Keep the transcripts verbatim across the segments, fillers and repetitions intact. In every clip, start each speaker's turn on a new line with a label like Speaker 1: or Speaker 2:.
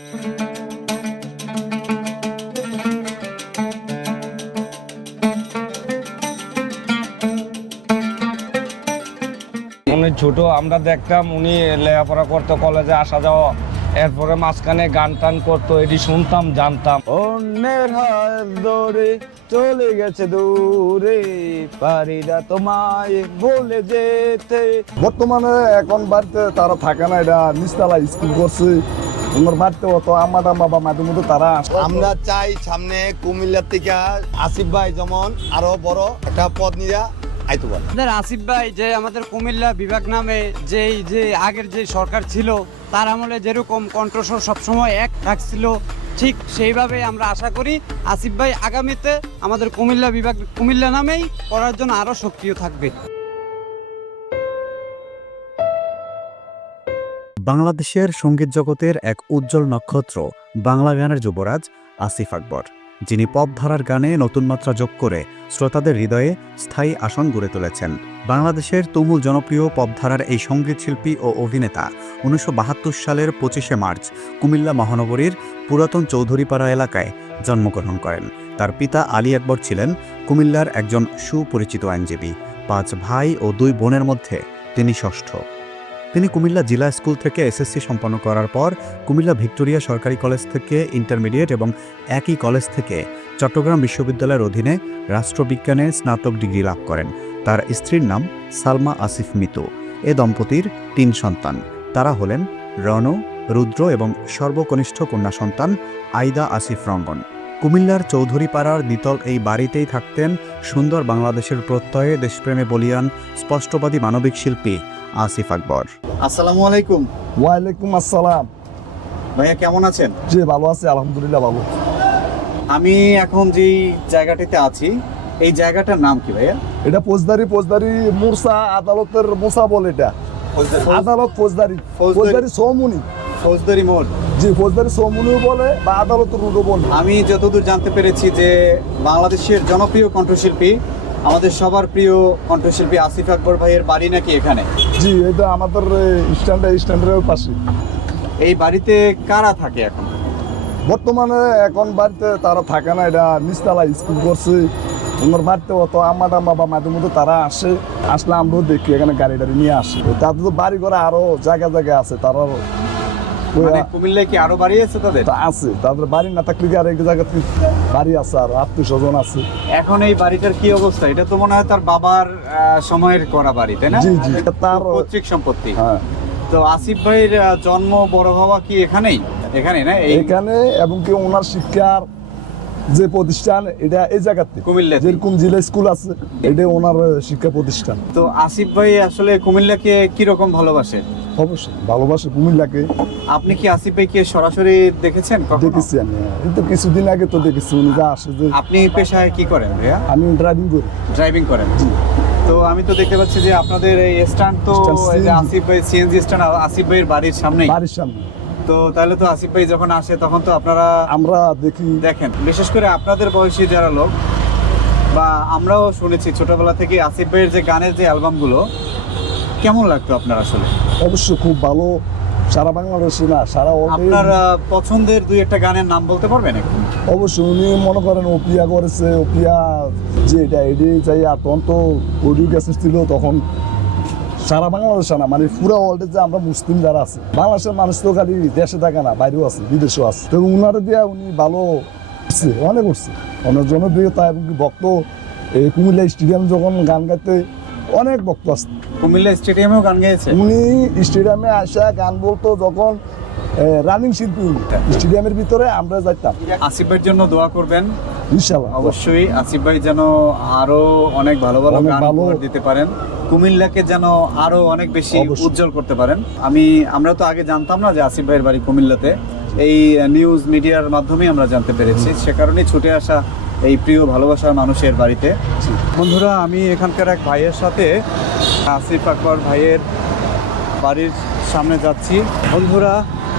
Speaker 1: উনি ছোট, আমরা দেখতাম উনি লেখাপড়া করতো, কলেজে আসা যাওয়া, এরপরে মাঝখানে গান টান করতো, এটি শুনতাম, জানতাম। অন্যের হাত ধরে চলে গেছে দূরে, পারি না তোমায় বলে যেতে।
Speaker 2: বর্তমানে এখন বাড়িতে তারা থাকে না, এটা নিচতলা স্কুল করছে। ওনার বাড়িতে অত আম্মা টাম্মা বা মাঝে মধ্যে তারা আসে।
Speaker 3: আমরা চাই সামনে কুমিল্লার থেকে আসিফ ভাই যেমন আরো বড় একটা পদ নিয়ে আইতে পারে।
Speaker 4: আমাদের আসিফ ভাই যে আমাদের কুমিল্লা বিভাগ নামে যে যে আগের যে সরকার ছিল তার আমলে যেরকম কণ্ঠস্বর সবসময় এক থাকছিল, ঠিক সেইভাবে আমরা আশা করি আসিফ ভাই আগামীতে আমাদের কুমিল্লা বিভাগ কুমিল্লা নামেই করার জন্য আরো সক্রিয় থাকবে।
Speaker 5: বাংলাদেশের সঙ্গীত জগতের এক উজ্জ্বল নক্ষত্র বাংলা গানের যুবরাজ আসিফ আকবর, যিনি পপ ধারার গানে নতুন মাত্রা যোগ করে শ্রোতাদের হৃদয়ে স্থায়ী আসন গড়ে তুলেছেন। বাংলাদেশের তুমুল জনপ্রিয় পপ ধারার এই সঙ্গীত শিল্পী ও অভিনেতা উনিশশো বাহাত্তর সালের পঁচিশে মার্চ কুমিল্লা মহানগরীর পুরাতন চৌধুরীপাড়া এলাকায় জন্মগ্রহণ করেন। তার পিতা আলী আকবর ছিলেন কুমিল্লার একজন সুপরিচিত আইনজীবী। পাঁচ ভাই ও দুই বোনের মধ্যে তিনি ষষ্ঠ। তিনি কুমিল্লা জেলা স্কুল থেকে এসএসসি সম্পন্ন করার পর কুমিল্লা ভিক্টোরিয়া সরকারি কলেজ থেকে ইন্টারমিডিয়েট এবং একই কলেজ থেকে চট্টগ্রাম বিশ্ববিদ্যালয়ের অধীনে রাষ্ট্রবিজ্ঞানে স্নাতক ডিগ্রি লাভ করেন। তার স্ত্রীর নাম সালমা আসিফ মিতু। এ দম্পতির তিন সন্তান, তারা হলেন রণ, রুদ্র এবং সর্বকনিষ্ঠ কন্যা সন্তান আইদা আসিফ রঙ্গন। কুমিল্লার চৌধুরীপাড়ার দ্বিতল এই বাড়িতেই থাকতেন সুন্দর বাংলাদেশের প্রত্যয়ে দেশপ্রেমে বলিয়ান স্পষ্টবাদী মানবিক শিল্পী আসিফ আকবর।
Speaker 6: আসসালামু আলাইকুম।
Speaker 2: ওয়ালাইকুম আসসালাম।
Speaker 6: ভাইয়া কেমন আছেন?
Speaker 2: জি ভালো আছে, আলহামদুলিল্লাহ ভালো।
Speaker 6: আমি এখন যেই জায়গাটিতে আছি এই জায়গাটার নাম কি ভাইয়া?
Speaker 2: এটা ফৌজদারি ফৌজদারি মুরসা আদালতের মুসা বলে, এটা আদালত ফৌজদারি ফৌজদারি সৌমুনি
Speaker 6: ফৌজদারি মোড়।
Speaker 2: জি ফৌজদারি সৌমুনিও বলে বা আদালতের রুডও বলে।
Speaker 6: আমি যতদূর জানতে পেরেছি যে বাংলাদেশের জনপ্রিয় কণ্ঠশিল্পী, আমাদের সবার প্রিয় কণ্ঠশিল্পী আসিফ আকবর ভাইয়ের বাড়ি নাকি এখানে?
Speaker 2: জি এটা আমাদের স্ট্যান্ডার স্ট্যান্ডারের পাশে।
Speaker 6: এই বাড়িতে কারা থাকে এখন?
Speaker 2: বর্তমানে এখন বাড়িতে তারা থাকে না, এটা নিচতলা স্কুল করছে। ওনার বাড়িতে অত আম্মা টাম্মা বা মাঝে মধ্যে তারা আসে, আসলে আমরাও দেখি এখানে গাড়ি টাড়ি নিয়ে আসে। তাদের তো বাড়ি ঘরে আরো জায়গা জায়গা আছে, তারা
Speaker 6: মানে কুমিল্লায় কি আরো বাড়ি আছে তাদের?
Speaker 2: আছে, তাদের বাড়ি না থাকলে কি আর এক জায়গাতে বাড়ি আছে, আর আত্মীয় স্বজন আছে।
Speaker 6: এখন এই বাড়িটার কি অবস্থা? এটা তো মনে হয় তার বাবার আহ, সময়ের করা বাড়ি, তাই না?
Speaker 2: জি জি তার
Speaker 6: পৈতৃক সম্পত্তি।
Speaker 2: হ্যাঁ।
Speaker 6: তো আসিফ ভাইয়ের আহ, জন্ম বড় হওয়া কি এখানেই এখানে না এই
Speaker 2: এখানে, এবং কি ওনার শিক্ষার যে প্রতিষ্ঠান এটা এই জায়গাতে
Speaker 6: কুমিল্লাতে।
Speaker 2: যেরকম জেলা স্কুল আছে এটা ওনার শিক্ষা প্রতিষ্ঠান।
Speaker 6: তো আসিফ ভাই আসলে কুমিল্লাকে কি রকম ভালোবাসে?
Speaker 2: অবশ্যই ভালোবাসে কুমিল্লাকে।
Speaker 6: আপনি কি আসিফ ভাইকে সরাসরি দেখেছেন কখনো?
Speaker 2: দেখেছি আমি, কিন্তু কিছুদিন আগে তো দেখেছি উনি যা আসে যে।
Speaker 6: আপনি পেশায় কি করেন ভাইয়া?
Speaker 2: আমি ড্রাইভিং করি।
Speaker 6: ড্রাইভিং করেন? তো আমি তো দেখতে পাচ্ছি যে আপনাদের এই স্ট্যান্ড তো
Speaker 2: স্ট্যান্ড
Speaker 6: এই যে
Speaker 2: সি এন জি।
Speaker 6: আসিফ ভাই সিএনজি স্ট্যান্ড আসিফ ভাইয়ের বাড়ির সামনেই।
Speaker 2: বাড়ির সামনে।
Speaker 6: তো তাহলে তো আসিফ ভাই যখন আসে তখন তো আপনারা
Speaker 2: আমরা দেখি।
Speaker 6: দেখেন, বিশেষ করে আপনাদের বয়সী যারা লোক, বা আমরাও শুনেছি ছোটবেলা থেকে আসিফ ভাইয়ের যে গানের যে অ্যালবামগুলো, কেমন লাগতো আপনার আসলে?
Speaker 2: অবশ্যই খুব ভালো, সারা বাংলাদেশে না সারা world এ।
Speaker 6: আপনার আহ, পছন্দের দুই একটা গানের নাম বলতে পারবেন একটু?
Speaker 2: অবশ্যই উনি মনে করেন ওপিয়া করেছে, ওপিয়া যে এটা এডি চাই, আর তখন তো অডিও ক্যাসেট ছিল তখন সারা বাংলাদেশে না, মানে পুরো ওয়ার্ল্ডে যে আমরা মুসলিম যারা আছে, বাংলাদেশের মানুষ তো খালি দেশে থাকে না, বাইরেও আছে, বিদেশেও আছে। তো উনারে দিয়ে উনি ভালো করছে, অনেক করছে, অনেক জনপ্রিয়তা এবং কি ভক্ত। এই কুমিল্লা স্টেডিয়াম যখন গান গাইতে অনেক ভক্ত আসছে।
Speaker 6: কুমিল্লা স্টেডিয়ামেও গান গেয়েছে
Speaker 2: উনি স্টেডিয়ামে আসা গান বলতো, যখন রানিং শিল্পী উনি স্টেডিয়ামের ভিতরে আমরা যাইতাম।
Speaker 6: আসিফ ভাইয়ের জন্য দোয়া করবেন
Speaker 2: ইনশাআল্লাহ।
Speaker 6: অবশ্যই আসিফ ভাই যেন আরো অনেক ভালো ভালো
Speaker 2: অনেক
Speaker 6: গান
Speaker 2: ভালো।
Speaker 6: উপহার দিতে পারেন, কুমিল্লাকে যেন আরো অনেক বেশি
Speaker 2: অবশ্যই।
Speaker 6: উজ্জ্বল করতে পারেন। আমি আমরা তো আগে জানতাম না যে আসিফ ভাইয়ের বাড়ি কুমিল্লাতে, এই নিউজ মিডিয়ার মাধ্যমে আমরা জানতে পেরেছি, সে কারণেই ছুটে আসা এই প্রিয় ভালোবাসার মানুষের বাড়িতে। বন্ধুরা, আমি এখানকার এক ভাইয়ের সাথে আসিফ আকবর ভাইয়ের বাড়ির সামনে যাচ্ছি। বন্ধুরা,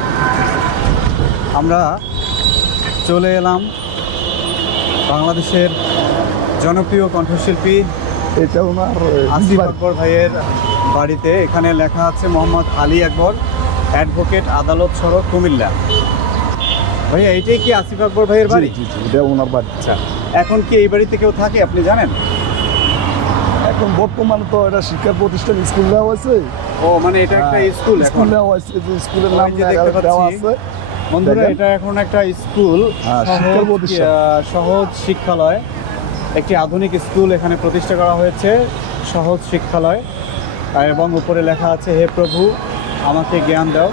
Speaker 6: আমরা চলে এলাম বাংলাদেশের জনপ্রিয় কণ্ঠশিল্পী
Speaker 2: এটা ওনার
Speaker 6: আসিফ আকবর ভাইয়ের বাড়িতে। এখানে লেখা আছে মোহাম্মদ আলী আকবর, অ্যাডভোকেট, আদালত সড়ক, কুমিল্লা। ভাইয়া এইটাই কি আসিফ আকবর ভাইয়ের বাড়ি?
Speaker 2: জি, জি, জি, এটা ওনার বাড়ি।
Speaker 6: আচ্ছা, এখন কি এই বাড়িতে কেউ থাকে আপনি জানেন?
Speaker 2: এখন বর্তমানে তো এটা শিক্ষা প্রতিষ্ঠান স্কুল দেওয়া হয়েছে।
Speaker 6: ও মানে এটা একটা স্কুল এখন
Speaker 2: স্কুল দেওয়া হয়েছে, যে স্কুলের নাম
Speaker 6: ওই যে দেখতে
Speaker 2: দেওয়া
Speaker 6: পাচ্ছি।
Speaker 2: আছে।
Speaker 6: বন্ধুরা
Speaker 2: দেখেন।
Speaker 6: এটা এখন একটা স্কুল,
Speaker 2: হ্যাঁ,
Speaker 6: সহজ,
Speaker 2: শিক্ষা প্রতিষ্ঠান।
Speaker 6: আহ, সহজ শিক্ষালয়, একটি আধুনিক স্কুল এখানে প্রতিষ্ঠা করা হয়েছে, সহজ শিক্ষালয়। আর এবং উপরে লেখা আছে হে প্রভু আমাকে জ্ঞান দাও।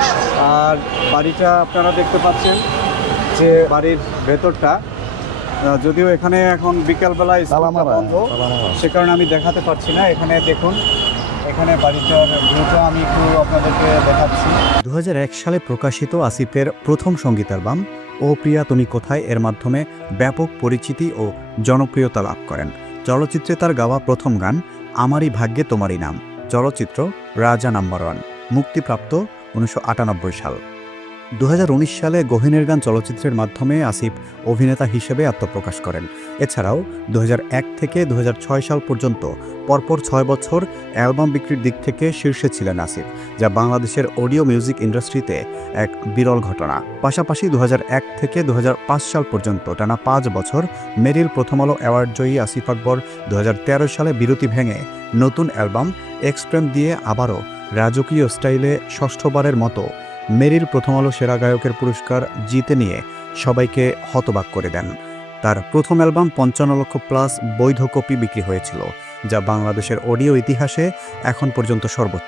Speaker 6: আর বাড়িটা আপনারা দেখতে পাচ্ছেন যে বাড়ির ভেতরটা, আহ, যদিও এখানে এখন বিকালবেলা স্কুলটা
Speaker 2: তালামারা,
Speaker 6: বন্ধ,
Speaker 2: তালামারা।
Speaker 6: সে কারণে আমি দেখাতে পারছি না। এখানে দেখুন, এখানে বাড়িটার ভিউটা আমি একটু আপনাদেরকে দেখাচ্ছি।
Speaker 5: দু হাজার এক সালে প্রকাশিত আসিফের প্রথম সঙ্গীত অ্যালবাম ও প্রিয়া তুমি কোথায় এর মাধ্যমে ব্যাপক পরিচিতি ও জনপ্রিয়তা লাভ করেন। চলচ্চিত্রে তার গাওয়া প্রথম গান আমারই ভাগ্যে তোমারই নাম, চলচ্চিত্র রাজা নাম্বার ওয়ান, মুক্তিপ্রাপ্ত উনিশশো আটানব্বই সাল। দু হাজার উনিশ সালে গহীনের গান চলচ্চিত্রের মাধ্যমে আসিফ অভিনেতা হিসেবে আত্মপ্রকাশ করেন। এছাড়াও দু হাজার এক থেকে দু হাজার ছয় সাল পর্যন্ত পরপর ছয় বছর অ্যালবাম বিক্রির দিক থেকে শীর্ষে ছিলেন আসিফ, যা বাংলাদেশের অডিও মিউজিক ইন্ডাস্ট্রিতে এক বিরল ঘটনা। পাশাপাশি দু হাজার এক থেকে দু হাজার পাঁচ সাল পর্যন্ত টানা পাঁচ বছর মেরিল প্রথম আলো অ্যাওয়ার্ড জয়ী আসিফ আকবর দু হাজার তেরো সালে বিরতি ভেঙে নতুন অ্যালবাম এক্সপ্রেম দিয়ে আবারও রাজকীয় স্টাইলে ষষ্ঠবারের মতো মেরিল প্রথম আলো সেরা গায়কের পুরস্কার জিতে নিয়ে সবাইকে হতবাক করে দেন। তার প্রথম অ্যালবাম পঞ্চান্ন লক্ষ প্লাস বৈধ কপি বিক্রি হয়েছিল, যা বাংলাদেশের অডিও ইতিহাসে এখন পর্যন্ত সর্বোচ্চ।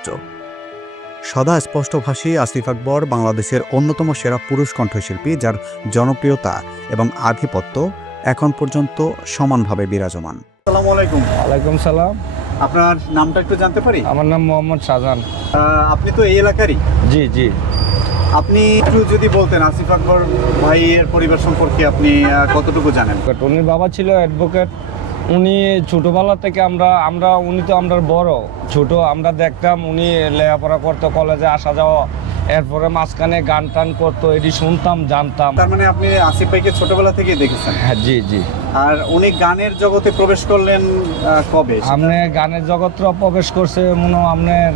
Speaker 5: সদা স্পষ্টভাষী আসিফ আকবর বাংলাদেশের অন্যতম সেরা পুরুষ কণ্ঠশিল্পী, যার জনপ্রিয়তা এবং আধিপত্য এখন পর্যন্ত সমানভাবে বিরাজমান।
Speaker 6: আসসালামু আলাইকুম।
Speaker 1: ওয়ালাইকুম সালাম।
Speaker 6: আপনার নামটা একটু জানতে পারি?
Speaker 1: আমার নাম মোহাম্মদ শাহজাহান।
Speaker 6: আহ, আপনি তো এই এলাকারই,
Speaker 1: জি জি।
Speaker 6: আপনি একটু যদি বলতেন আসিফ আকবর ভাইয়ের পরিবার সম্পর্কে আপনি আহ, কতটুকু জানেন?
Speaker 1: উনির বাবা ছিল অ্যাডভোকেট। উনি ছোটোবেলা থেকে আমরা আমরা উনি তো আমরা বড় ছোট, আমরা দেখতাম উনি লেখাপড়া করতো, কলেজে আসা যাওয়া, এরপরে মাঝখানে গান টান করতো, এটি শুনতাম জানতাম।
Speaker 6: তার মানে আপনি আসিফ ভাইকে ছোটবেলা থেকেই দেখেছেন।
Speaker 1: হ্যাঁ জি জি।
Speaker 6: আর উনি গানের জগতে প্রবেশ করলেন আহ, কবে?
Speaker 1: আপনি গানের জগৎটা প্রবেশ করছে মনে হয় আপনার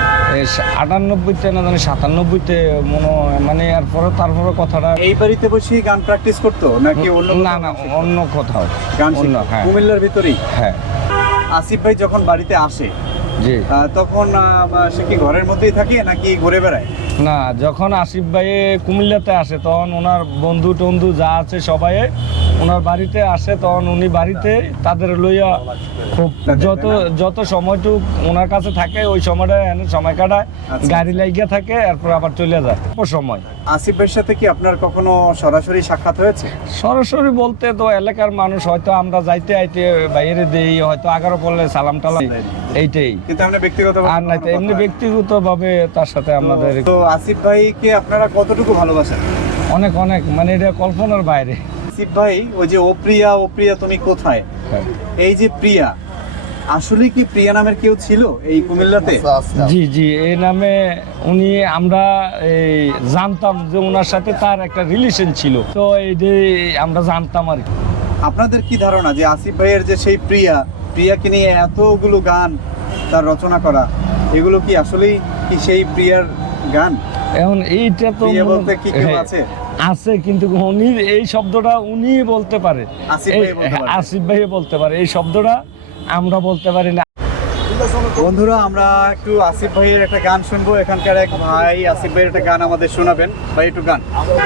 Speaker 1: আটানব্বইতে না জানি সাতানব্বইতে মনে হয়, মানে এরপরে তারপরে কথাটা
Speaker 6: এই বাড়িতে বসে গান প্র্যাকটিস করতো নাকি অন্য
Speaker 1: না
Speaker 6: কোথাও
Speaker 1: না
Speaker 6: গান শিখতো?
Speaker 1: অন্য কোথাও
Speaker 6: গান
Speaker 1: অন্য,
Speaker 6: শিখতো
Speaker 1: হ্যাঁ
Speaker 6: কুমিল্লার ভিতরেই।
Speaker 1: হ্যাঁ
Speaker 6: আসিফ ভাই যখন বাড়িতে আসে
Speaker 1: জি।
Speaker 6: আহ, তখন আহ, সে কি ঘরের মধ্যেই থাকে নাকি ঘুরে বেড়ায়?
Speaker 1: না, যখন আসিফ ভাই কুমিল্লাতে আসে তখন ওনার বন্ধু টন্ধু যা আছে সবাই ওনার বাড়িতে আসে, তখন উনি বাড়িতে তাদের লইয়া খুব যত যত সময়টুক ওনার কাছে থাকে ওই সময়টা এনে সময় কাটায়,
Speaker 6: আচ্ছা।
Speaker 1: গাড়ি লাগিয়ে থাকে, এরপর আবার চলে যায় ও সময়।
Speaker 6: আসিফ ভাইয়ের সাথে কি আপনার কখনো সরাসরি সাক্ষাৎ হয়েছে?
Speaker 1: সরাসরি বলতে তো এলাকার মানুষ, হয়তো আমরা যাইতে আইতে বাইরে দেই, হয়তো আগারো পড়লে সালাম টালাম, এইটাই।
Speaker 6: কিন্তু আমরা ব্যক্তিগত
Speaker 1: আর নাই তো এমনি ব্যক্তিগত ভাবে তার সাথে আমাদের
Speaker 6: তো আসিফ ভাইকে আপনারা কতটুকু ভালোবাসেন?
Speaker 1: অনেক অনেক, মানে এটা কল্পনার বাইরে।
Speaker 6: আসিফ ভাই ওই যে ও প্রিয়া ও প্রিয়া তুমি কোথায়,
Speaker 1: হ্যাঁ।
Speaker 6: এই যে প্রিয়া, আসলে কি প্রিয়া নামের কেউ ছিল এই কুমিল্লাতে?
Speaker 1: জি জি, এই নামে উনি আমরা এই জানতাম যে ওনার সাথে তার একটা রিলেশন ছিল, তো এইটাই আমরা জানতাম আর কি।
Speaker 6: আপনাদের কি ধারণা যে আসিফ ভাইয়ের যে সেই প্রিয়া, প্রিয়াকে নিয়ে এতগুলো গান তার রচনা করা, এগুলো কি আসলেই কি সেই প্রিয়ার গান?
Speaker 1: এখন এইটা তো
Speaker 6: প্রিয়া
Speaker 1: মনে-
Speaker 6: বলতে কি কেউ
Speaker 1: হ্যাঁ,
Speaker 6: আছে?
Speaker 1: আছে, কিন্তু উনি এই শব্দটা উনি বলতে পারে,
Speaker 6: আসিফ
Speaker 1: এই-
Speaker 6: ভাই বলতে পারে।
Speaker 1: আসিফ ভাই বলতে পারে, এই শব্দটা আমরা বলতে পারি না।
Speaker 6: বন্ধুরা আমরা একটু আসিফ ভাইয়ের একটা গান শুনবো। এখানকার এক ভাই আসিফ ভাইয়ের একটা গান আমাদের শোনাবেন। ভাই একটু গান।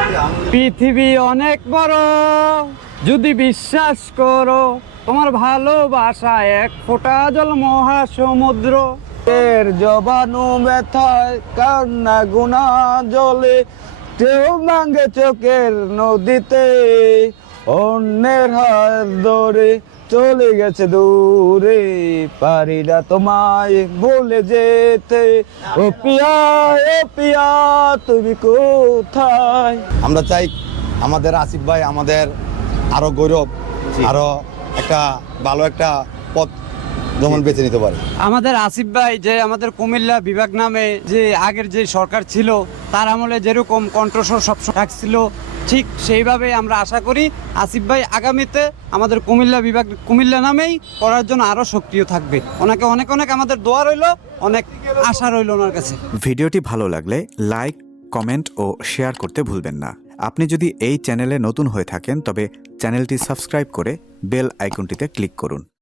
Speaker 4: পৃথিবী অনেক বড়, যদি বিশ্বাস করো, তোমার ভালোবাসা এক ফোঁটা জল মহাসমুদ্র।
Speaker 1: এর জবানু ব্যথায় কান্না গুনা জলে, কেউ ভাঙে চোখের নদীতে, অন্যের হাত ধরে চলে গেছে দূরে, পারি না তোমায় ভুলে যেতে, ও পিয়া ও পিয়া তুমি কোথায়।
Speaker 3: আমরা চাই আমাদের আসিফ ভাই আমাদের আরো গৌরব, আরো একটা ভালো একটা পথ যেমন বেছে নিতে পারে।
Speaker 4: আমাদের আসিফ ভাই যে আমাদের কুমিল্লা বিভাগ নামে যে আগের যে সরকার ছিল তার আমলে যেরকম কণ্ঠস্বর সবসময় রাখছিল, ঠিক সেইভাবে আমরা আশা করি আসিফ ভাই আগামীতে আমাদের কুমিল্লা বিভাগ কুমিল্লা নামেই করার জন্য আরও সক্রিয় থাকবে। ওনাকে অনেক অনেক আমাদের দোয়া রইল, অনেক আশা রইল ওনার কাছে।
Speaker 5: ভিডিওটি ভালো লাগলে লাইক, কমেন্ট ও শেয়ার করতে ভুলবেন না। আপনি যদি এই চ্যানেলে নতুন হয়ে থাকেন তবে চ্যানেলটি সাবস্ক্রাইব করে বেল আইকনটিতে ক্লিক করুন।